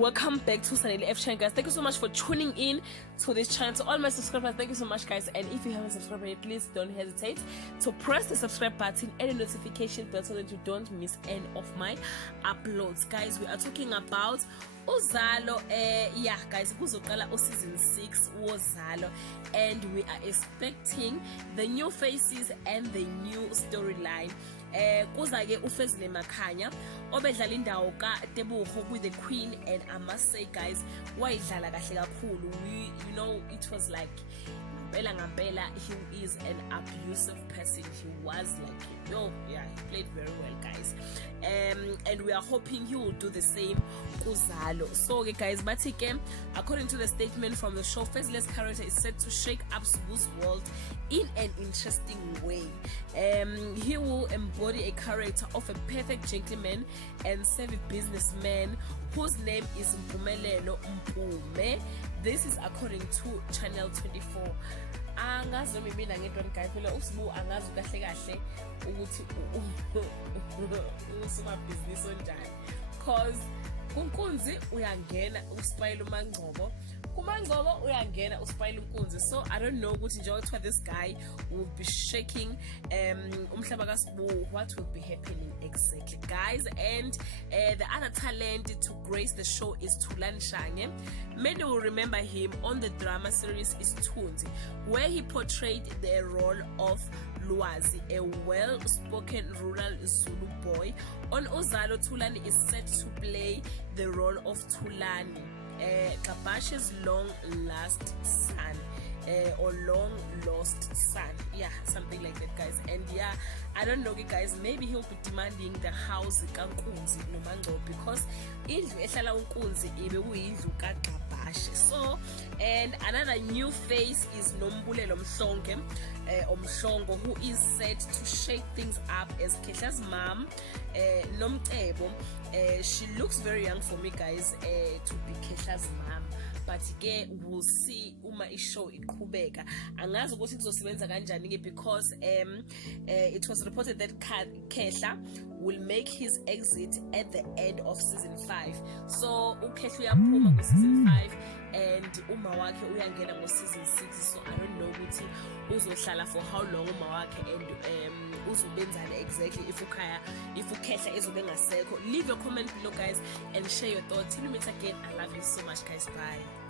welcome back to Sanele F channel, guys. Thank you so much for tuning in to this channel. To all my subscribers, thank you so much, guys. And if you haven't subscribed yet, please don't hesitate to press the subscribe button and the notification bell so that you don't miss any of my uploads. Guys, we are talking about Uzalo. Yeah, guys, kuzoqala season 6 Uzalo, and we are expecting the new faces and the new storyline. Kuza ke uFezile Makhanya obedlala indawo kaTebogo with the Queen, and I must say, guys, wayidlala kahle kakhulu. You know, it was like Ngempela he is an abusive person. He was like, yo, yeah, he played very well, guys. And we are hoping he will do the same Uzalo. So okay, guys, but again, according to the statement from the show, Fezile's character is set to shake up Sbu's world in an interesting way. He will embody a character of a perfect gentleman and savvy businessman whose name is Mpumelelo Mpume. This is according to Channel 24. Angazi noma mina ngedwa guys, phela uSbu angazi kahle kahle ukuthi usuma business onjani, cause kuNkunzi uyangena uSpayile uMangcobo, kuMangcobo uyangena uSpayile uNkunzi. So I don't know ukuthi njengoba this guy will be shaking umhlaba kaSbu, what will be happening exactly, guys. And the other talent to grace the show is Thulani Shange. Many will remember him on the drama series Isithunzi, where he portrayed the role of Lwazi, a well-spoken rural Zulu boy. On Uzalo, Thulani is set to play the role of Thulani, Kabashe's long-lost son. Or long lost son, yeah, something like that, guys. And yeah, I don't know, guys, maybe he'll be demanding the house kaNkunzi noMangcobo, because indlu ehlala uNkunzi ibe kuyindlu kaGabashe. So, and another new face is Nombulelo Mhlongo, Mhlongo, who is set to shake things up as Kehla's mom, Nomcebo. She looks very young for me, guys, to be Kehla's mom. But again, we'll see uma ishow iqhubeka. Angazi ukuthi kuzosebenza kanjani ke, because it was reported that Kehla will make his exit at the end of season 5. So uKehla uyaphuma ku season 5 and uma wakhe uyangena ngo season 6. So I don't know ukuthi uzohlala for how long uma wakhe, and uzobenzana exactly if uKehla ezobe ngasekho. Leave your comment below, guys, and share your thoughts. Till we meet again, I love you so much, guys. Bye.